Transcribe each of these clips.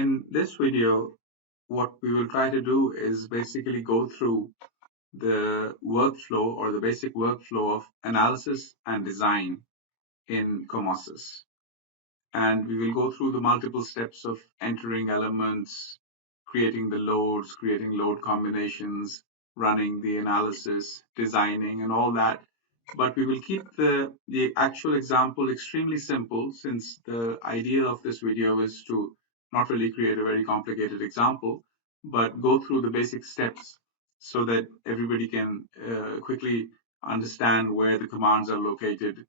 In this video, what we will try to do is basically go through the workflow or the basic workflow of analysis and design in COMOSYS. And we will go through the multiple steps of entering elements, creating the loads, creating load combinations, running the analysis, designing, and all that. But we will keep the actual example extremely simple, since the idea of this video is to not really create a very complicated example, but go through the basic steps so that everybody can quickly understand where the commands are located,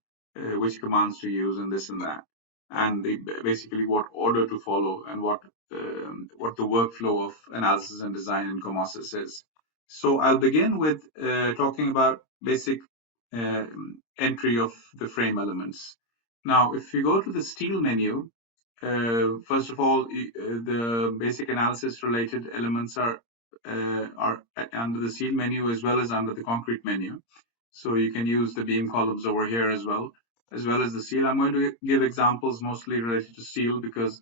which commands to use, and this and that, and basically what order to follow, and what the workflow of analysis and design in COMOSYS is. So I'll begin with talking about basic entry of the frame elements. Now, if you go to the steel menu, first of all, the basic analysis related elements are under the steel menu as well as under the concrete menu. So you can use the beam columns over here as well as the steel. I'm going to give examples mostly related to steel because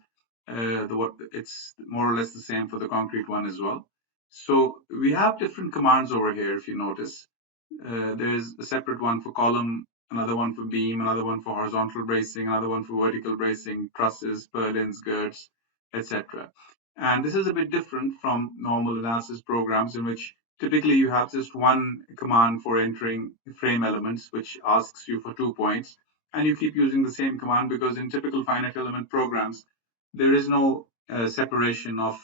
it's more or less the same for the concrete one as well. So we have different commands over here, if you notice. There's a separate one for column, another one for beam, another one for horizontal bracing, another one for vertical bracing, trusses, purlins, girts, etc. And this is a bit different from normal analysis programs, in which typically you have just one command for entering frame elements, which asks you for 2 points, and you keep using the same command, because in typical finite element programs, there is no separation of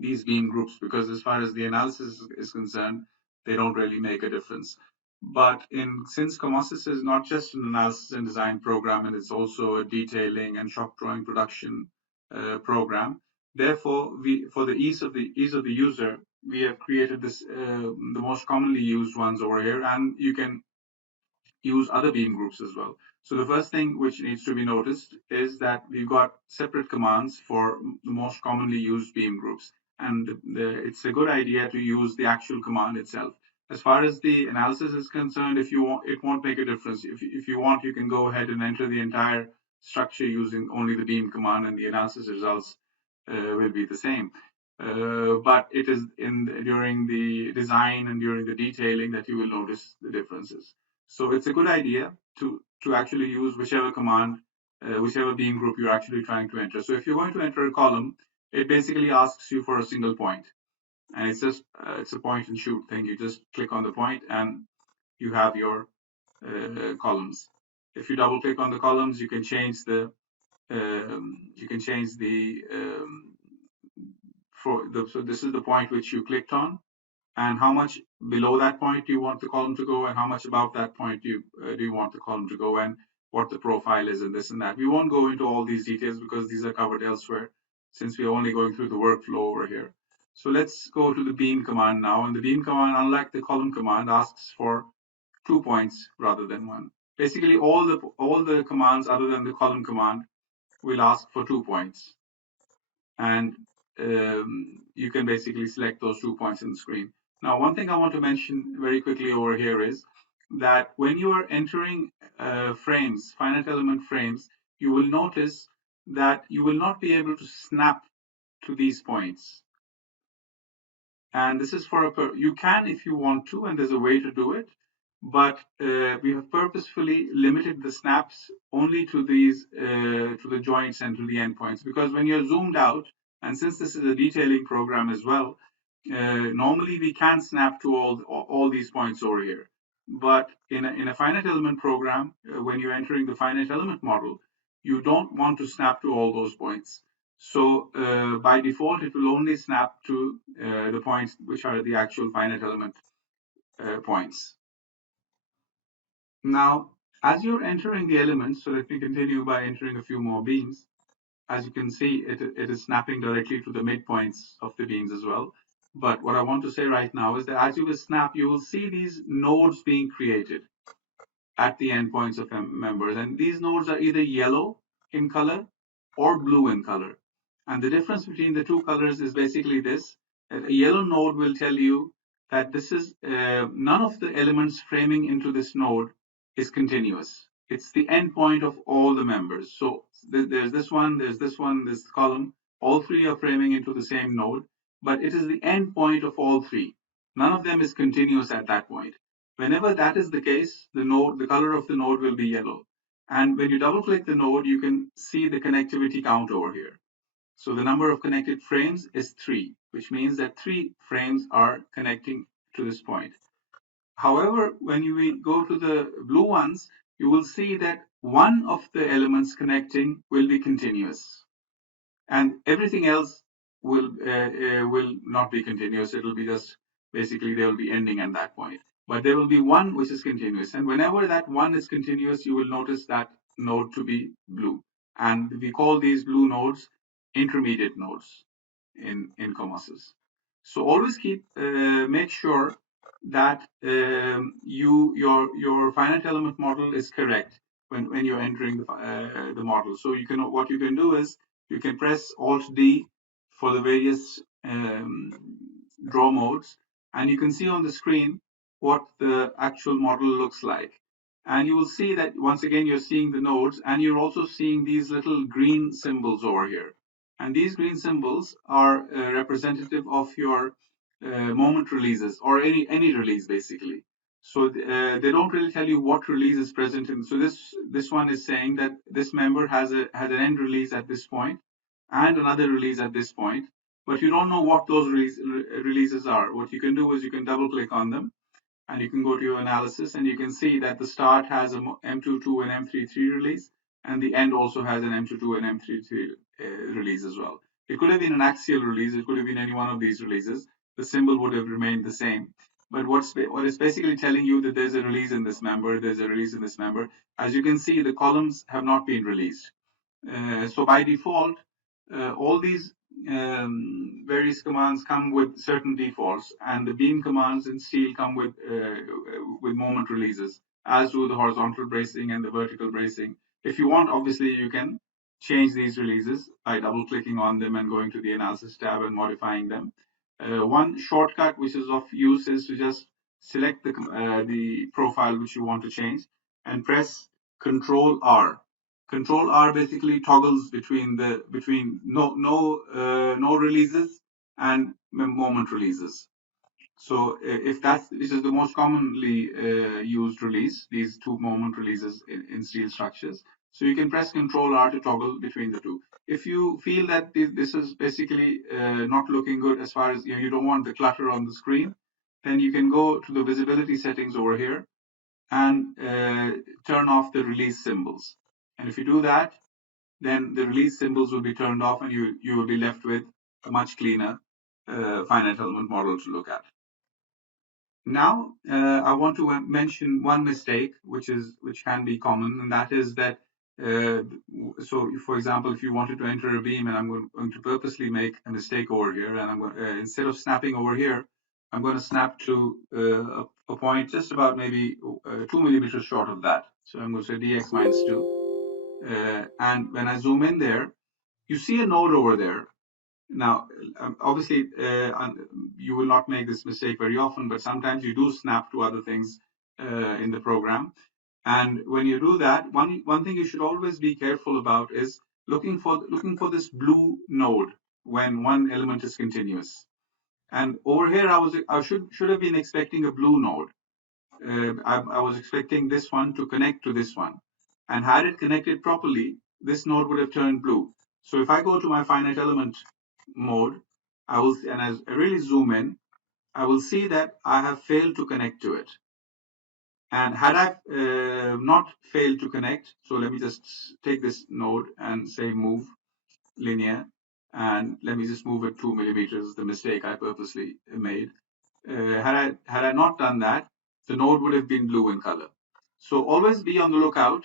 these beam groups, because as far as the analysis is concerned, they don't really make a difference. But since COMOSYS is not just an analysis and design program, and it's also a detailing and shop drawing production program, therefore, for the ease of the user, we have created the most commonly used ones over here, and you can use other beam groups as well. So the first thing which needs to be noticed is that we've got separate commands for the most commonly used beam groups, and it's a good idea to use the actual command itself. As far as the analysis is concerned, if you want, it won't make a difference. If you want, you can go ahead and enter the entire structure using only the beam command, and the analysis results will be the same. But it is during the design and during the detailing that you will notice the differences. So it's a good idea to actually use whichever command, whichever beam group you're actually trying to enter. So if you're going to enter a column, it basically asks you for a single point, and it's just it's a point and shoot thing. You just click on the point and you have your columns. If you double click on the columns, you can change the so this is the point which you clicked on, and how much below that point do you want the column to go, and how much above that point do you want the column to go, and what the profile is, and this and that. We won't go into all these details because these are covered elsewhere, since we're only going through the workflow over here. So let's go to the beam command now, and the beam command, unlike the column command, asks for 2 points rather than 1. Basically, all the commands other than the column command will ask for 2 points, and you can basically select those 2 points in the screen. Now, one thing I want to mention very quickly over here is that when you are entering frames, finite element frames, you will notice that you will not be able to snap to these points. And this is you can if you want to, and there's a way to do it, but we have purposefully limited the snaps only to the joints and to the endpoints, because when you're zoomed out, and since this is a detailing program as well, normally we can snap to all these points over here. But in a finite element program, when you're entering the finite element model, you don't want to snap to all those points. So by default, it will only snap to the points which are the actual finite element points. Now, as you're entering the elements, so let me continue by entering a few more beams. As you can see, it is snapping directly to the midpoints of the beams as well. But what I want to say right now is that as you will snap, you will see these nodes being created at the endpoints of members. And these nodes are either yellow in color or blue in color. And the difference between the two colors is basically this. A yellow node will tell you that this is none of the elements framing into this node is continuous. It's the endpoint of all the members. So there's this one, this column. All three are framing into the same node, but it is the endpoint of all three. None of them is continuous at that point. Whenever that is the case, the color of the node will be yellow. And when you double click the node, you can see the connectivity count over here. So the number of connected frames is 3, which means that 3 frames are connecting to this point. However, when you go to the blue ones, you will see that one of the elements connecting will be continuous, and everything else will not be continuous. It will be just basically they will be ending at that point. But there will be one which is continuous, and whenever that one is continuous, you will notice that node to be blue, and we call these blue nodes intermediate nodes in COMOSYS. So always make sure that your finite element model is correct when you're entering the model. So what you can do is you can press Alt D for the various draw modes, and you can see on the screen what the actual model looks like. And you will see that once again you're seeing the nodes, and you're also seeing these little green symbols over here. And these green symbols are representative of your moment releases, or any release basically. So they don't really tell you what release is present in. So this one is saying that this member has an end release at this point and another release at this point, but you don't know what those releases are. What you can do is you can double click on them, and you can go to your analysis, and you can see that the start has a M22 and M33 release, and the end also has an M22 and M33 release as well. It could have been an axial release. It could have been any one of these releases. The symbol would have remained the same. But what it's basically telling you that there's a release in this member, there's a release in this member. As you can see, the columns have not been released. So by default, all these various commands come with certain defaults, and the beam commands in steel come with moment releases, as do the horizontal bracing and the vertical bracing. If you want, obviously, you can change these releases by double clicking on them and going to the analysis tab and modifying them. One shortcut which is of use is to just select the profile which you want to change and press Control R. Control R basically toggles between no releases and moment releases. So if this is the most commonly used release, these two moment releases in steel structures. So you can press Control R to toggle between the two. If you feel that this is basically not looking good as far as you don't want the clutter on the screen, then you can go to the visibility settings over here and turn off the release symbols. And if you do that, then the release symbols will be turned off, and you will be left with a much cleaner finite element model to look at. Now, I want to mention one mistake which can be common, and that is that so for example, if you wanted to enter a beam, and I'm going to purposely make a mistake over here, and I'm going instead of snapping over here, I'm going to snap to a point just about maybe 2 millimeters short of that. So I'm going to say dx minus 2, and when I zoom in there, you see a node over there. Now, obviously, you will not make this mistake very often, but sometimes you do snap to other things in the program. And when you do that, one thing you should always be careful about is looking for this blue node when one element is continuous. And over here, I should have been expecting a blue node. I was expecting this one to connect to this one, and had it connected properly, this node would have turned blue. So if I go to my finite element mode, and as I really zoom in, I will see that I have failed to connect to it. And had I not failed to connect, so let me just take this node and say move linear, and let me just move it 2 millimeters, the mistake I purposely made. Had I not done that, the node would have been blue in color. So always be on the lookout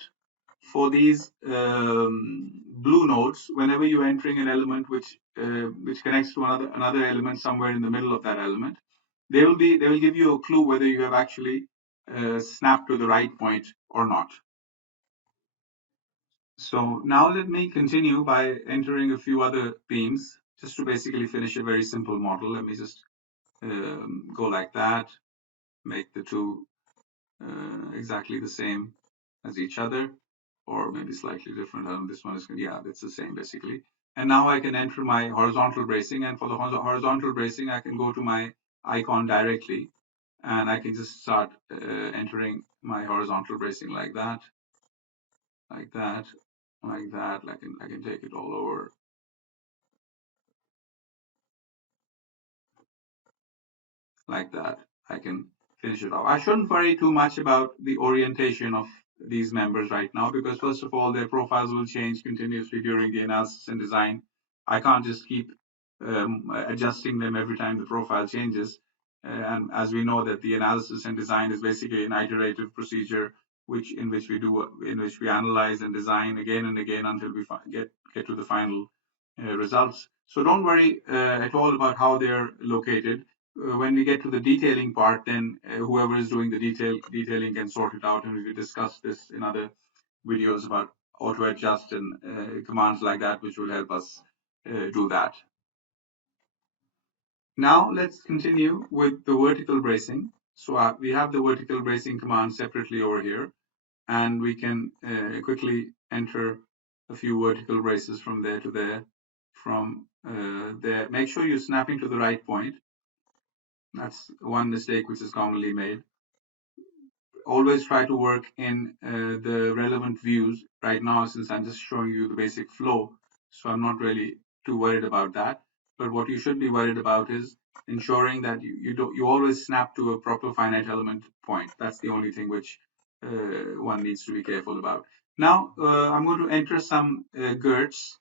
for these blue nodes whenever you're entering an element which connects to another element somewhere in the middle of that element. They will give you a clue whether you have actually snapped to the right point or not. So now let me continue by entering a few other beams just to basically finish a very simple model. Let me just go like that, make the two exactly the same as each other. or maybe slightly different. This one is, yeah, it's the same basically. And now I can enter my horizontal bracing, and for the horizontal bracing, I can go to my icon directly, and I can just start entering my horizontal bracing like that, like that, like that. I can take it all over like that. I can finish it off. I shouldn't worry too much about the orientation of these members right now, because first of all, their profiles will change continuously during the analysis and design. I can't just keep adjusting them every time the profile changes. And as we know that the analysis and design is basically an iterative procedure, in which we analyze and design again and again until we get to the final results. So don't worry at all about how they're located. When we get to the detailing part, then whoever is doing the detailing can sort it out, and we will discuss this in other videos about auto adjust and commands like that, which will help us do that. Now let's continue with the vertical bracing. So we have the vertical bracing command separately over here, and we can quickly enter a few vertical braces from there to there. From there, make sure you're snapping to the right point. That's one mistake which is commonly made. Always try to work in the relevant views. Right now, since I'm just showing you the basic flow, so I'm not really too worried about that. But what you should be worried about is ensuring that you always snap to a proper finite element point. That's the only thing which one needs to be careful about. Now, I'm going to enter some GERTs,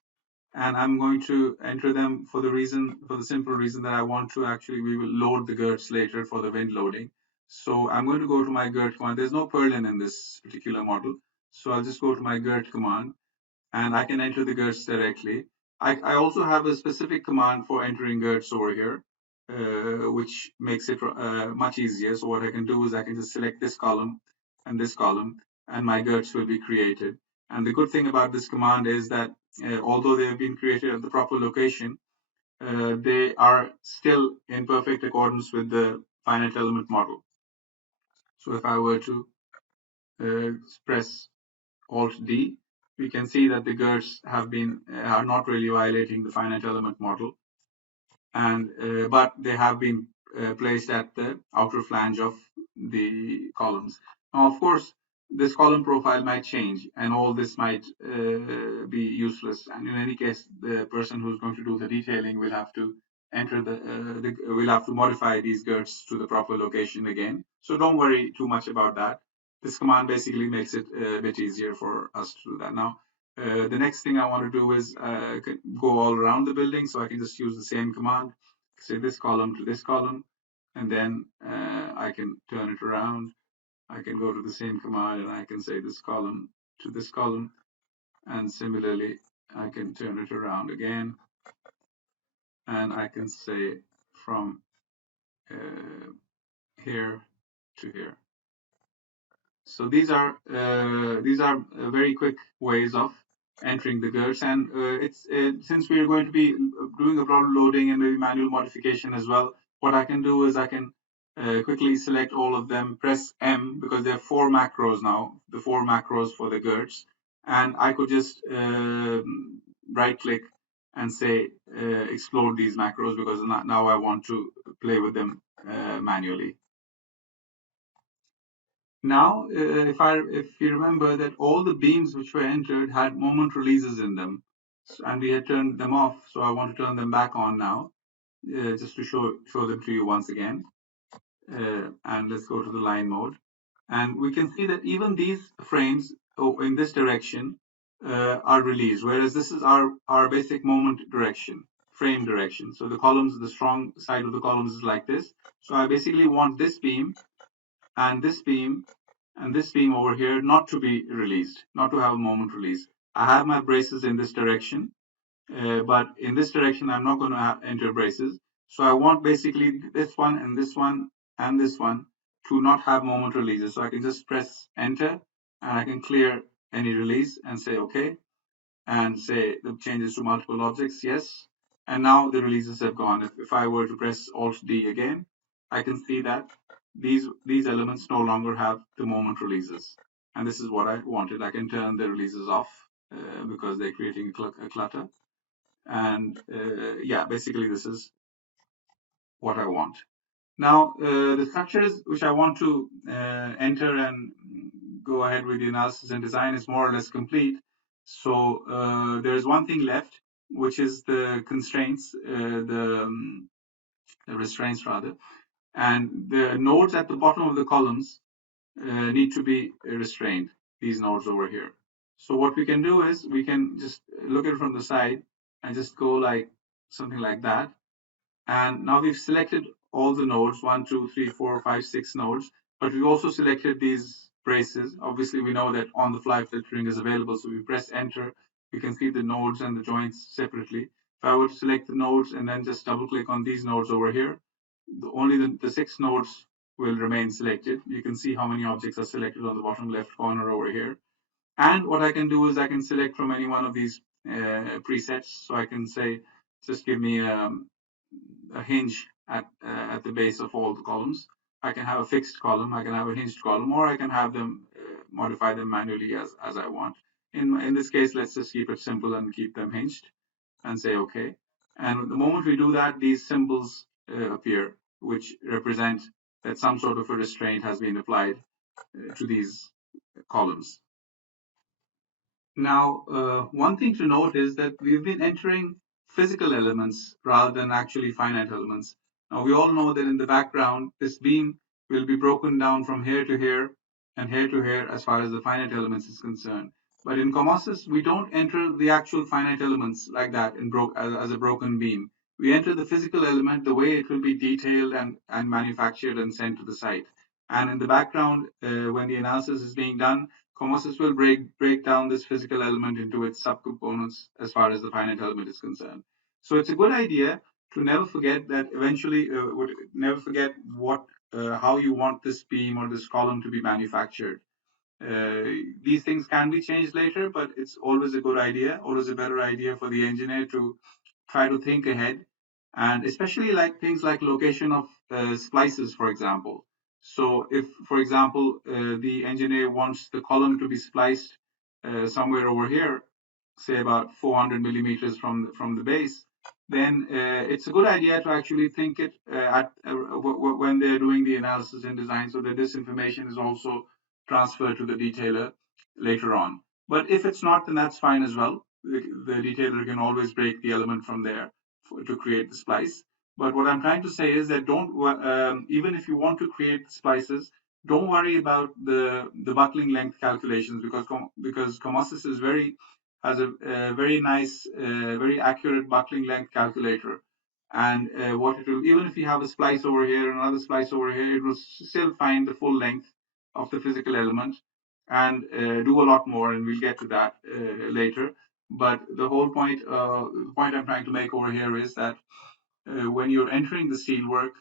and I'm going to enter them for the simple reason that I want to actually, we will load the GERTs later for the wind loading. So I'm going to go to my GERT command. There's no purlin in this particular model. So I'll just go to my GERT command, and I can enter the GERTs directly. I also have a specific command for entering GERTs over here, which makes it much easier. So what I can do is I can just select this column, and my GERTs will be created. And the good thing about this command is that although they have been created at the proper location, they are still in perfect accordance with the finite element model. So if I were to press Alt D, we can see that the GERTs are not really violating the finite element model, and but they have been placed at the outer flange of the columns. Now, of course, this column profile might change, and all this might be useless. And in any case, the person who's going to do the detailing will have to will have to modify these GERTs to the proper location again. So don't worry too much about that. This command basically makes it a bit easier for us to do that. Now, the next thing I want to do is go all around the building, so I can just use the same command, say this column to this column, and then I can turn it around. I can go to the same command, and I can say this column to this column, and similarly, I can turn it around again, and I can say from here to here. So these are very quick ways of entering the GERTs, and it's since we are going to be doing a broad loading and maybe manual modification as well. What I can do is I can quickly select all of them, press M, because there are four macros now, the four macros for the GERTs, and I could just right click and say explode these macros, because now I want to play with them manually. Now, if you remember that all the beams which were entered had moment releases in them, and we had turned them off, so I want to turn them back on now, just to show them to you once again. And let's go to the line mode, and we can see that even these frames in this direction are released, whereas this is our basic moment direction, frame direction. So the columns, the strong side of the columns is like this. So I basically want this beam and this beam and this beam over here not to be released, not to have a moment release. I have my braces in this direction, but in this direction, I'm not going to enter braces. So I want basically this one and this one and this one to not have moment releases. So I can just press enter, and I can clear any release and say okay, and say the changes to multiple objects, yes. And now the releases have gone. If I were to press Alt D again, I can see that these elements no longer have the moment releases. And this is what I wanted. I can turn the releases off because they're creating a clutter. And yeah, basically this is what I want. Now, the structures which I want to enter and go ahead with the analysis and design is more or less complete. So there's one thing left, which is the constraints, the restraints rather, and the nodes at the bottom of the columns need to be restrained, these nodes over here. So what we can do is we can just look at it from the side and just go like something like that. And now we've selected all the nodes, 1, 2, 3, 4, 5, 6 nodes, but we've also selected these braces. Obviously, we know that on the fly filtering is available. So we press enter, we can see the nodes and the joints separately. If I were to select the nodes and then just double click on these nodes over here, only the 6 nodes will remain selected. You can see how many objects are selected on the bottom left corner over here. And what I can do is I can select from any one of these presets. So I can say, just give me a hinge at the base of all the columns. I can have a fixed column, I can have a hinged column, or I can have them modify them manually as I want. In this case, let's just keep it simple and keep them hinged and say OK. And the moment we do that, these symbols appear, which represent that some sort of a restraint has been applied to these columns. Now, one thing to note is that we've been entering physical elements rather than actually finite elements. Now, we all know that in the background, this beam will be broken down from here to here and here to here as far as the finite elements is concerned. But in COMOSYS, we don't enter the actual finite elements like that as a broken beam. We enter the physical element the way it will be detailed and manufactured and sent to the site. And in the background, when the analysis is being done, COMOSYS will break down this physical element into its subcomponents as far as the finite element is concerned. So it's a good idea to never forget that eventually, never forget how you want this beam or this column to be manufactured. These things can be changed later, but it's always a good idea, always a better idea for the engineer to try to think ahead, and especially like things like location of splices, for example. So if, for example, the engineer wants the column to be spliced somewhere over here, say about 400 millimeters from the base, then it's a good idea to actually think it when they're doing the analysis and design, so that this information is also transferred to the detailer later on. But if it's not, then that's fine as well. The detailer can always break the element from there to create the splice. But what I'm trying to say is that even if you want to create splices, don't worry about the buckling length calculations, because COMOSYS has a very nice, very accurate buckling length calculator. And what it will, even if you have a splice over here and another splice over here, it will still find the full length of the physical element and do a lot more. And we'll get to that later. But the point I'm trying to make over here is that when you're entering the steelwork,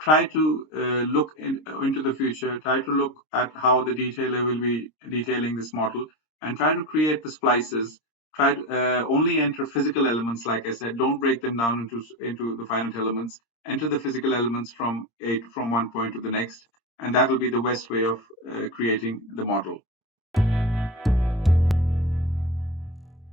try to look into the future, try to look at how the detailer will be detailing this model, and try to create the splices. Try to only enter physical elements, like I said. Don't break them down into the finite elements. Enter the physical elements from one point to the next, and that will be the best way of creating the model.